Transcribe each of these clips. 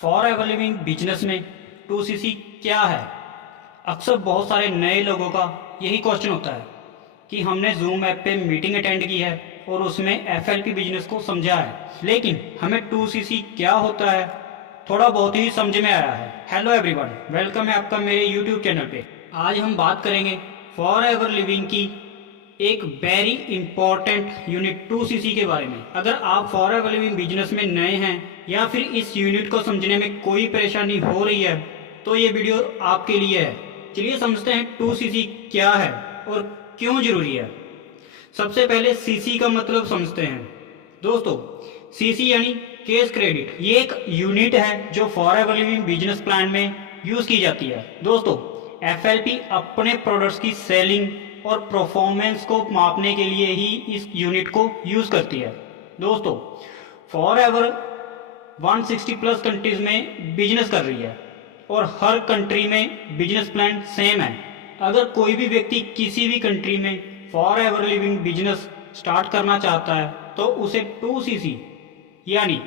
For ever living business में 2CC क्या है। अक्सर बहुत सारे नए लोगों का यही क्वेश्चन होता है कि हमने जूम ऐप पे मीटिंग अटेंड की है और उसमें FLP बिजनेस को समझा है, लेकिन हमें 2CC क्या होता है थोड़ा बहुत ही समझ में आया है। हेलो एवरीवन, वेलकम है आपका मेरे यूट्यूब चैनल पे। आज हम बात करेंगे फॉर एवर लिविंग की एक वेरी इंपॉर्टेंट यूनिट 2CC के बारे में। अगर आप फॉर एवर लिविंग बिजनेस में नए हैं या फिर इस यूनिट को समझने में कोई परेशानी हो रही है तो ये वीडियो आपके लिए है। चलिए समझते हैं 2CC क्या है और क्यों जरूरी है। सबसे पहले CC का मतलब समझते हैं। दोस्तों, CC यानी केस क्रेडिट, ये एक यूनिट है जो for ever living business plan में यूज की जाती है। दोस्तों, FLP अपने प्रोडक्ट्स की सेलिंग और परफॉर्मेंस को मापने के लिए ही इस यूनिट को यूज करती है। दोस्तों, फॉर एवर 160 प्लस कंट्रीज में बिजनेस कर रही है और हर कंट्री में बिजनेस प्लान सेम है। अगर कोई भी व्यक्ति किसी भी कंट्री में for ever living business start करना चाहता है तो उसे 2CC यानी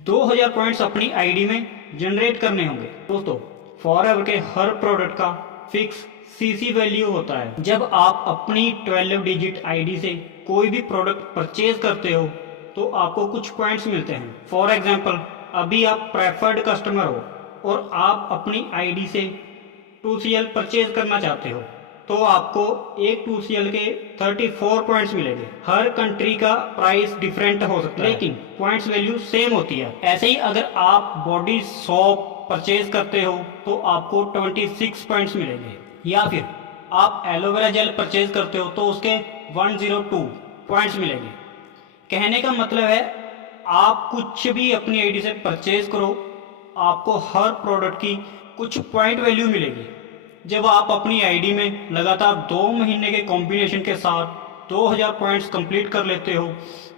2000 पॉइंट्स अपनी आईडी में जनरेट करने होंगे। दोस्तों, फॉर एवर के हर प्रोडक्ट का फिक्स CC वैल्यू होता है। जब आप अपनी 12 डिजिट आईडी से कोई भी प्रोडक्ट परचेज करते हो तो आपको कुछ पॉइंट्स मिलते हैं। फॉर एग्जांपल, अभी आप प्रेफर्ड कस्टमर हो और आप अपनी आईडी से 2CL परचेज करना चाहते हो तो आपको एक 2CL के 34 पॉइंट्स मिलेंगे। हर कंट्री का प्राइस डिफरेंट हो सकता है लेकिन पॉइंट्स वैल्यू सेम होती है। ऐसे ही अगर आप बॉडी सोप परचेज करते हो तो आपको 26 पॉइंट्स मिलेंगे, या फिर आप एलोवेरा जेल परचेज करते हो तो उसके 102 पॉइंट्स मिलेंगे। कहने का मतलब है आप कुछ भी अपनी आईडी से परचेज करो, आपको हर प्रोडक्ट की कुछ पॉइंट वैल्यू मिलेगी। जब आप अपनी आईडी में लगातार 2 महीने के कॉम्बिनेशन के साथ 2000 पॉइंट्स कंप्लीट कर लेते हो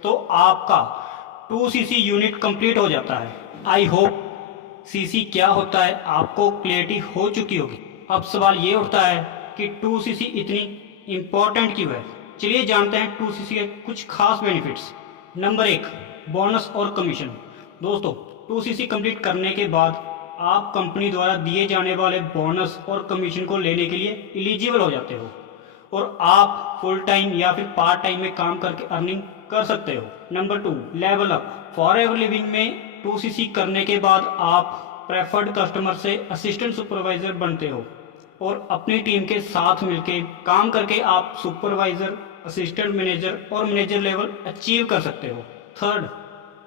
तो आपका 2CC यूनिट कंप्लीट हो जाता है। आई होप CC क्या होता है आपको क्लियरिटी हो चुकी होगी। अब सवाल ये उठता है कि 2CC इतनी इम्पोर्टेंट क्यों है। चलिए जानते हैं 2CC के कुछ खास बेनिफिट्स। नंबर 1, बोनस और कमीशन। दोस्तों, 2CC कंप्लीट करने के बाद आप कंपनी द्वारा दिए जाने वाले बोनस और कमीशन को लेने के लिए एलिजिबल हो जाते हो और आप फुल टाइम या फिर पार्ट टाइम में काम करके अर्निंग कर सकते हो। Number 2, level up. For ever living में 2CC करने के बाद आप प्रेफर्ड कस्टमर से असिस्टेंट सुपरवाइजर बनते हो और अपनी टीम के साथ मिलकर काम करके आप सुपरवाइजर, असिस्टेंट मैनेजर और मैनेजर लेवल अचीव कर सकते हो। थर्ड,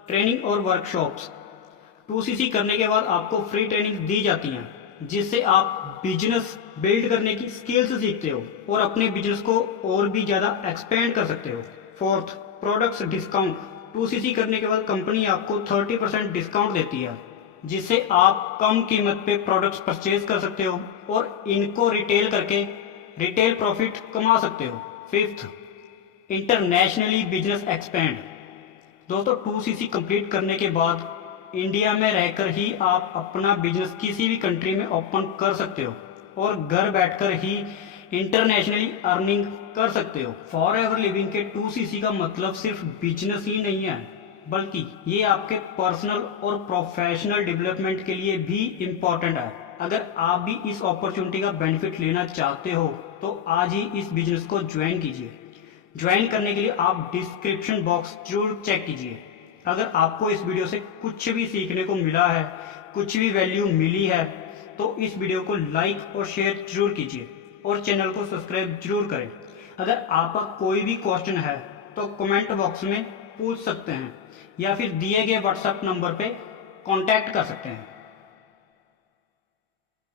ट्रेनिंग और वर्कशॉप्स। 2CC करने के बाद आपको फ्री ट्रेनिंग दी जाती हैं जिससे आप बिजनेस बिल्ड करने की स्किल्स सीखते हो और अपने बिजनेस को और भी ज़्यादा एक्सपेंड कर सकते हो। Fourth, products discount. 2CC करने के बाद कंपनी आपको 30% डिस्काउंट देती है जिससे आप कम कीमत पे प्रोडक्ट्स परचेज कर सकते हो और इनको रिटेल करके रिटेल प्रॉफिट कमा सकते हो। Fifth, internationally business expand. दोस्तों, 2CC कंप्लीट करने के बाद इंडिया में रहकर ही आप अपना बिजनेस किसी भी कंट्री में ओपन कर सकते हो और घर बैठकर ही इंटरनेशनली अर्निंग कर सकते हो। फॉर एवर लिविंग के 2CC का मतलब सिर्फ बिजनेस ही नहीं है बल्कि ये आपके पर्सनल और प्रोफेशनल डेवलपमेंट के लिए भी इम्पोर्टेंट है। अगर आप भी इस अपॉर्चुनिटी का बेनिफिट लेना चाहते हो तो आज ही इस बिजनेस को ज्वाइन कीजिए। ज्वाइन करने के लिए आप डिस्क्रिप्शन बॉक्स जरूर चेक कीजिए। अगर आपको इस वीडियो से कुछ भी सीखने को मिला है, कुछ भी वैल्यू मिली है तो इस वीडियो को लाइक और शेयर जरूर कीजिए और चैनल को सब्सक्राइब जरूर करें। अगर आपका कोई भी क्वेश्चन है तो कमेंट बॉक्स में पूछ सकते हैं या फिर दिए गए WhatsApp नंबर पे कांटेक्ट कर सकते हैं।